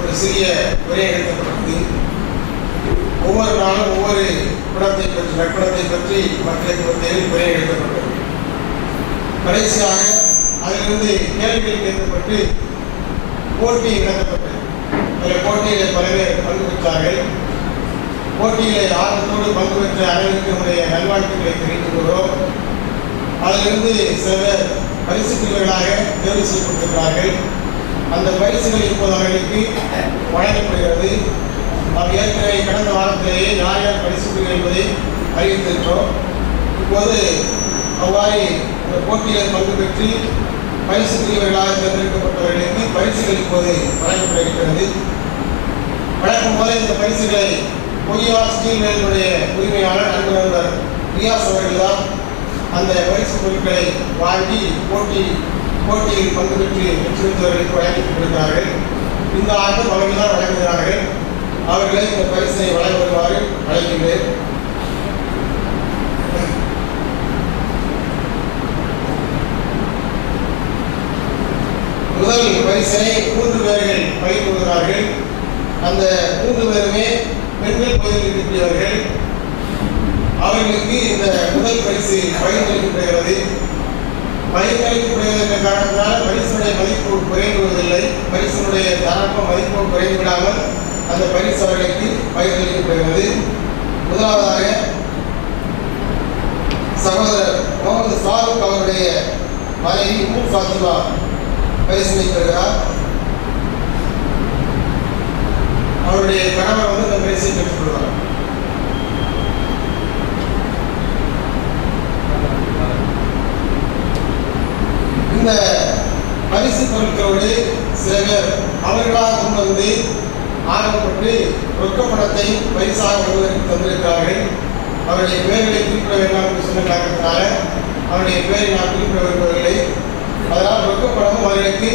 ஒரு சிறிய உரை எழுதப்பட்டது. ஒவ்வொரு நாளும் ஒவ்வொரு குணத்தை பற்றி நற்குணத்தை பற்றி மக்களுக்கு மத்தியில் உரை எழுதப்பட்டது. கடைசியாக அதிலிருந்து கேள்விகள் கேட்கப்பட்டு போட்டி நடத்தப்பட்டது. அதில் போட்டியில் பல பேர் பங்கு பெற்றார்கள். போட்டியிலே ஆர்வத்தோடு பங்கு பெற்ற அனைவருக்கு நம்முடைய நல்வாழ்த்துக்களை தெரிவித்துக் கொள்கிறோம். அதிலிருந்து சிலர் பரிசு பிரிவுகளாக தேர்வு செய்யப்பட்டிருக்கிறார்கள். அந்த பரிசுகள் இப்போது அவர்களுக்கு வழங்கப்படுகிறது. நாம் ஏற்கனவே கடந்த வாரத்திலேயே யார் யார் பரிசு பிரிவு என்பதை அறிவித்திருக்கிறோம். இப்போது அவ்வாறு இந்த போட்டியில் பங்கு பெற்று பரிசு பிரிவுகளாக தேர்ந்தெடுக்கப்பட்டவர்களுக்கு பரிசுகள் இப்போது வழங்கப்பட்டிருக்கிறது. வழக்கம் போல இந்த பரிசுகளை பொய்யார் ஸ்டீல் வேலுடைய உரிமையாளர் அன்பு நண்பர் ரியாஸ் அவர்கள் தான் அந்த பரிசு பொருட்களை வாங்கி போட்டியில் பங்கு பெற்று வெற்றி பெற்றவர்களுக்கு வழங்கி கொடுக்கிறார்கள். இந்த ஆண்டும் அவர்கள் தான் வழங்குகிறார்கள். அவர்களை இந்த பரிசை வழங்க வருமாறு அழைக்கின்றேன். முதல் பரிசனை 3 பேர்கள் பகிர்ந்து கொள்கிறார்கள். அந்த 3 பேருமே பெண்கள் பகுதியில் இருக்கக்கூடியவர்கள். அவர்களுக்கு இந்த முதல் பரிசு பகிர்ந்தளிக்கப்படுகிறது. பகிர்ந்தளிக்கப்படுவதற்கு காரணத்தினால் பரிசுடைய மதிப்பு குறைந்துவிடுவதில்லை. பரிசுடைய தரப்பு மதிப்பு குறைந்து விடாமல் அந்த பரிசு அவர்களுக்கு பகிர்ந்தளிக்கப்படுகிறது. முதலாவதாக சகோதரர் முகமது ஃபாரூக் அவருடைய மனைவி உம் ஃபாத்திமா பரிசினை பெறுகிறார். அவருடைய கணவர் இந்த பரிசை பெற்றுக் கொள்வார். இந்த பரிசு பொருட்களோடு சில பேர் அவர்களாக கொண்டு வந்து ஆர்வப்பட்டு ரொக்க பணத்தை பரிசாக ஒருவருக்கு தந்திருக்கிறார்கள். அவருடைய பெயர்களை குறிப்பிட வேண்டாம் என்று சொன்ன காரணத்தினால அவருடைய பெயரை நான் குறிப்பிட விரும்பவில்லை. அதனால் ரொக்க பணமும் அவர்களுக்கு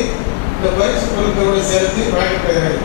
இந்த பரிசு பொருட்களோடு சேர்த்து வழங்கப்படுகிறது.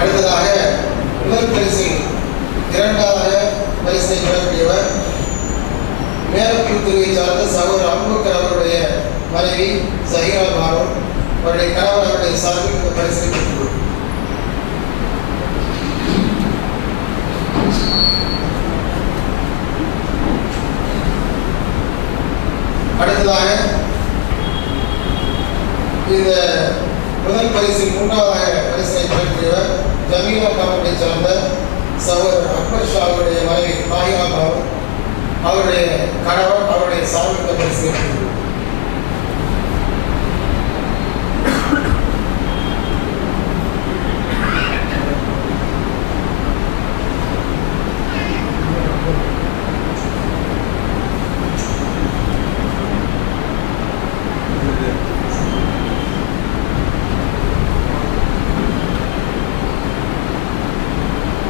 அடுத்ததாக முதல் பரிசில் 2வது பரிசை பெறக்கூடியவர் மேலக்குழுவை சார்ந்த சகோதரர் அபூபக்கர் அவருடைய மனைவி ஜஹீரா பானு. அவருடைய கணவர் அவருடைய சார்பில் இந்த பரிசை பெற்றுள்ளார். அடுத்ததாக இந்த முதல் பரிசில் 3வது பரிசை பெறக்கூடியவர் ஜமீலா பாவத்தை சார்ந்த சகோதரர் அக்பர் ஷா அவருடைய மனைவி தாயிரா பாவம். அவருடைய கணவர் அவருடைய சார்ந்த பரிசை பெற்றுள்ளார்.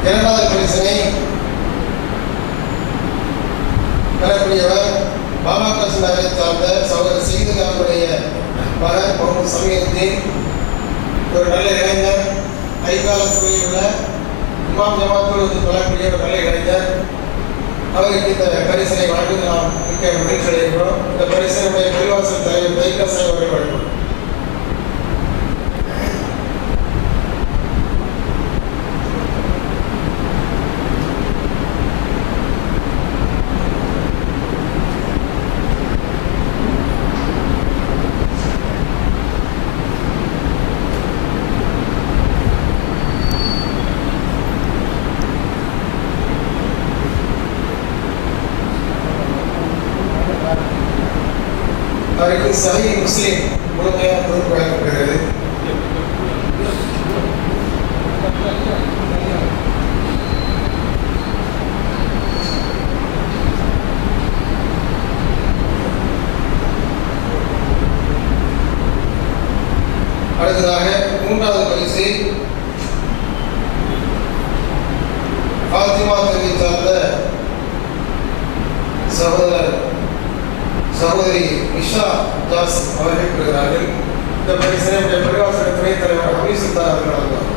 இரண்டாவது பரிசினை பெறக்கூடியவர் பாபாக்கர் நகரை சார்ந்த சகோதரர் செய்து அவருடைய மகன் முகமது சமீருத்தீன். ஒரு நல்ல இளைஞர், ஐகால துறையில் உள்ள இமாம் ஜமாத்தோடு தொழக்கூடிய ஒரு நல்ல இளைஞர். அவருக்கு இந்த பரிசினை வழங்குவது நாம் மிக்க மகிழ்ச்சி அடைகிறோம். இந்த பரிசினுடைய பரிவாசல் தலைவர் தைக்கர் சாஹிப் அவர்கள் வழங்குவோம். அவருக்கு சஹீஹ் முஸ்லிம் முழுமையாக தொகுப்பு வழங்கப்படுகிறது. அடுத்ததாக 3வது பரிசை ஃபாத்திமா தெருவை சார்ந்த சகோதரி இஷா ஜாஸ் அவர்கள் பெறுகிறார்கள். இந்த பரிசனை நம்முடைய பரிவாசன துணைத் தலைவர் ஹமீஸ் சுல்தான் அவர்கள் வழங்குவார்.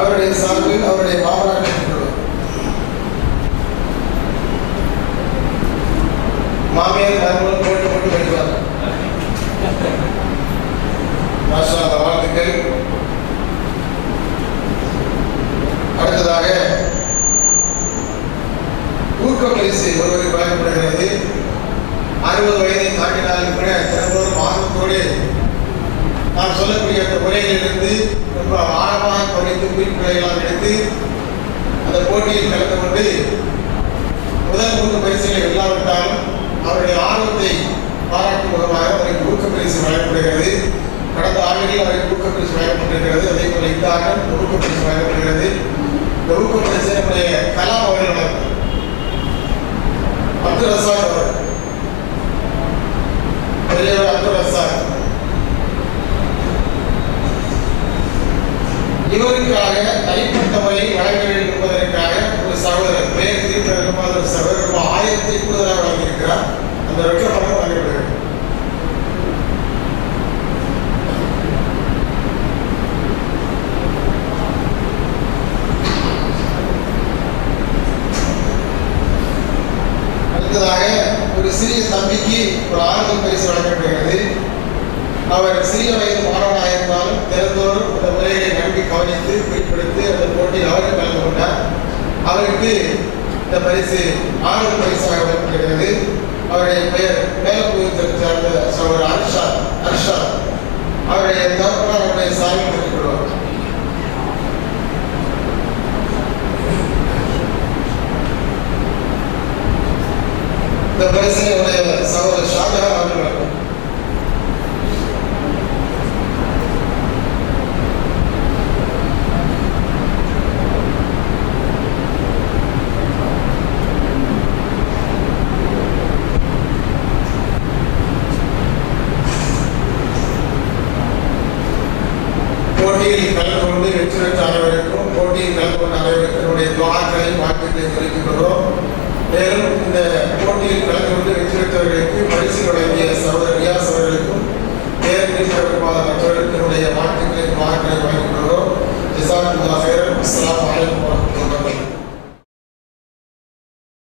அவருடைய சார்பில் அவருடைய மாமனார் மாமியார் மருமகள் போட்டு படிப்பார். மாஷா அல்லாஹ், வாழ்த்துக்கள். அடுத்ததாக ஊக்க பரிசு ஒருவருக்கு வழங்கப்படுகிறது. 60 வயதை தாண்டினாலும் கூட தினந்தோறும் ஆர்வத்தோடு நான் சொல்லக்கூடிய அந்த உரைகளிலிருந்து ரொம்ப ஆழமாக கவனித்து குறிப்புகளை எல்லாம் எடுத்து அந்த போட்டியில் கலந்து கொண்டு முதல் 3 பரிசுகளை வெல்லாவிட்டாலும் அவருடைய ஆர்வத்தை பாராட்டும் முகமாக அவருக்கு ஊக்க பரிசு வழங்கப்படுகிறது. கடந்த ஆண்டுகளில் அவருக்கு ஊக்க பரிசு வழங்கப்பட்டிருக்கிறது. அதே போல இந்த ஆண்டும் ஊக்க பரிசு வழங்கப்படுகிறது. இந்த ஊக்க பரிசு நம்முடைய கலாம் அவர்கள் வழங்கும் அப்துல் ரசாக் அவர்கள், பெரியவர் அப்துல் ரசாக். இவருக்காக தனிப்பட்ட முறையில் வழங்க வேண்டும் என்பதற்காக ஒரு சகோதரர் பேர் திருப்பி சகோதரர் 1000 கூடுதலாக வழங்கியிருக்கிறார். அந்த ரொக்க பணம் வழங்கப்படுகிறது. அடுத்ததாக ஒரு சிறிய தம்பிக்கு ஒரு ஆறுதல் பரிசு வழங்கப்படுகிறது. அவர் சிறிய வயது மாணவனாக இருந்தாலும் தினந்தோறும் அந்த முறைகளை நன்கு கவனித்து குறிப்பிடுத்து அந்த போட்டியில் அவரும் கலந்து கொண்டார். அவருக்கு இந்த பரிசு ஆறுதல் பரிசாக வழங்கப்படுகிறது. அவருடைய பெயர் மேலப்பூரை சார்ந்த சகோதரர் அர்ஷா. அவருடைய தகப்பனார் அவருடைய சார்பில் பெற்றுக் கொள்வார். இந்த பரிசினை உடைய சகோதரர் ஷாஜஹான் அவர்கள் வழங்குவார். போட்டியில் கலந்து கொண்டு வெற்றி பெற்ற அனைவருக்கும் போட்டியில் கலந்து கொண்ட அனைவருக்கும் என்னுடைய துஆக்களை வாழ்த்துக்களை தெரிவித்துக் கொள்கிறோம். மேலும்